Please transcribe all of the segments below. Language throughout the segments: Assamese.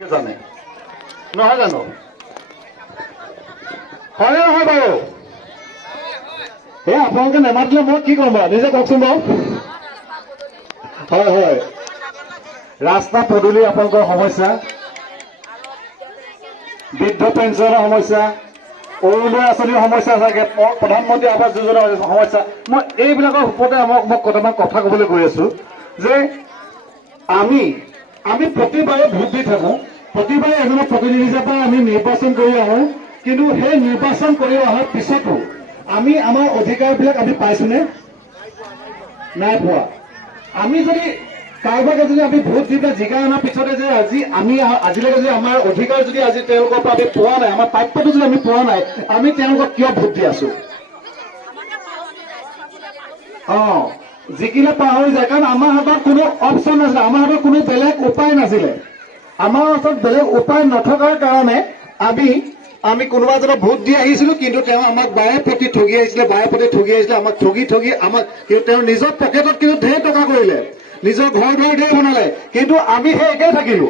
জানে নহয় জানো হয়নে নহয় বাৰু এই আপোনালোকে নেমাতিলে মই কি ক'ম বাৰু নিজে কওকচোন বাৰু হয় হয় ৰাস্তা পদূলি আপোনালোকৰ সমস্যা বৃদ্ধ পেঞ্চনৰ সমস্যা অৰুণোদয় আঁচনিৰ সমস্যা থাকে প্ৰধানমন্ত্ৰী আৱাস যোজনাৰ সমস্যা মই এইবিলাকৰ ওপৰতে মই কেইটামান কথা ক'বলৈ গৈ আছো যে আমি প্ৰতিবাৰে ভোট দি থাকোঁ প্ৰতিবাৰে এজনৰ প্ৰতিনিধি হিচাপে আমি নিৰ্বাচন কৰি আহোঁ কিন্তু সেই নিৰ্বাচন কৰি অহাৰ পিছতো আমি আমাৰ অধিকাৰবিলাক আমি পাইছোনে নাই পোৱা আমি যদি কাৰোবাক যদি আমি ভোট দি পেলাই জিকাই অনাৰ পিছতে যে আজিলৈকে যে আমাৰ অধিকাৰ যদি আজি তেওঁলোকৰ পৰা আমি পোৱা নাই আমাৰ প্ৰাপ্যটো যদি আমি পোৱা নাই আমি তেওঁলোকক কিয় ভোট দি আছো জিকিলে পাহৰি যায় কাৰণ আমাৰ হাতত কোনো অপশ্যন নাছিলে আমাৰ হাতত কোনো বেলেগ উপায় নাছিলে আমাৰ হাতত বেলেগ উপায় নথকাৰ কাৰণে আমি কোনোবা এজনক ভোট দি আহিছিলো কিন্তু তেওঁ আমাক বাৰে প্ৰতি ঠগি আহিছিলে আমাক ঠগি আমাক কিন্তু তেওঁ নিজৰ পকেটত কিন্তু ঢেৰ টকা কৰিলে নিজৰ ঘৰ দুৱাৰ ঢেৰ বনালে কিন্তু আমি সেই একেই থাকিলো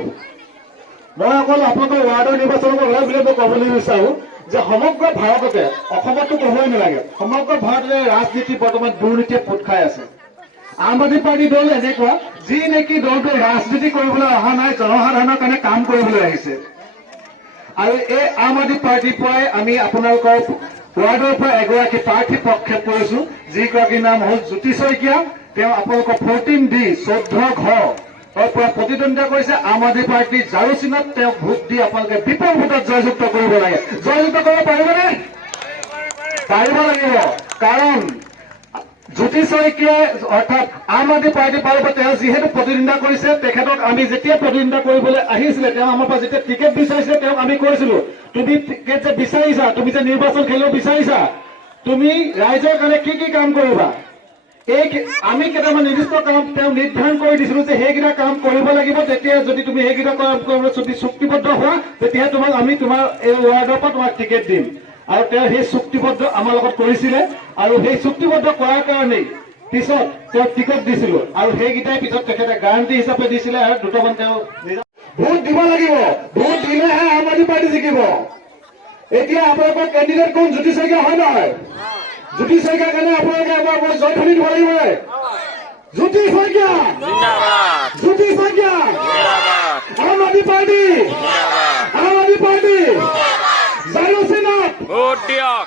মই অকল আপোনালোকৰ ৱাৰ্ডৰ নিৰ্বাচনৰ কথা বুলি মই ক'বলৈ বিচাৰো যে সমগ্ৰ ভাৰততে অসমতো ক'বই নালাগে সমগ্ৰ ভাৰততে ৰাজনীতি বৰ্তমান দুৰ্নীতিয়ে পোট খাই আছে আম আদমি পাৰ্টি দল এনেকুৱা যি নেকি দলটোৱে ৰাজনীতি কৰিবলৈ অহা নাই জনসাধাৰণৰ কাৰণে কাম কৰিবলৈ আহিছে আৰু এই আম আদমি পাৰ্টিৰ পৰাই আমি আপোনালোকৰ ৱাৰ্ডৰ পৰা এগৰাকী প্ৰাৰ্থী প্ৰক্ষেপ কৰিছো যিগৰাকীৰ নাম হ'ল জ্যোতি শইকীয়া তেওঁ আপোনালোকৰ 14D 14 ঘৰৰ পৰা প্ৰতিদ্বন্দ্বিতা কৰিছে আম আদমি পাৰ্টি জাৰুচিনত তেওঁক ভোট দি আপোনালোকে বিপুল ভোটত জয়যুক্ত কৰিব লাগে জয়যুক্ত কৰিব পাৰিবনে পাৰিব লাগিব কাৰণ জ্যোতি শইকীয়াই অৰ্থাৎ আম আদমি পাৰ্টি পাৰ তেওঁ যিহেতু প্ৰতিদ্বন্দ্বিতা কৰিছে তেখেতক আমি যেতিয়া প্ৰতিদ্বন্দ্বিতা কৰিবলৈ আহিছিলে তেওঁ আমাৰ পৰা যেতিয়া টিকেট বিচাৰিছিলে তেওঁক আমি কৈছিলো তুমি টিকেট যে বিচাৰিছা তুমি যে নিৰ্বাচন খেলিব বিচাৰিছা তুমি ৰাইজৰ কাৰণে কি কাম কৰিবা আমি কেইটামান নিৰ্দিষ্ট কাম তেওঁ নিৰ্ধাৰণ কৰি দিছিলো যে সেইকেইটা কাম কৰিব লাগিব তেতিয়া যদি তুমি সেইকেইটা কাম কৰিবলৈ যদি চুক্তিবদ্ধ হোৱা তেতিয়া আমি তোমাৰ এই ৱাৰ্ডৰ পৰা তোমাক টিকেট দিম আৰু তেওঁ সেই চুক্তিবদ্ধ আমাৰ লগত কৰিছিলে আৰু সেই চুক্তিবদ্ধ কৰাৰ কাৰণেই পিছত তেওঁ টিকট দিছিলো আৰু সেইকেইটাই পিছত তেখেতে গ্যাৰাণ্টি হিচাপে দিছিলে আৰু দুটামান তেওঁ ভোট দিব লাগিব ভোট দিলেহে আম আদমি পাৰ্টি জিকিব এতিয়া আপোনালোকৰ কেণ্ডিডেট কোন জ্যোতি শইকীয়া হয় নহয় জ্যোতি শইকীয়াৰ কাৰণে আপোনালোকে এবাৰ মই জয়ধ্বনি দিব লাগিব জ্যোতি শইকীয়া আম আদমি পাৰ্টি জাৰুচিনত ভোট দিয়ক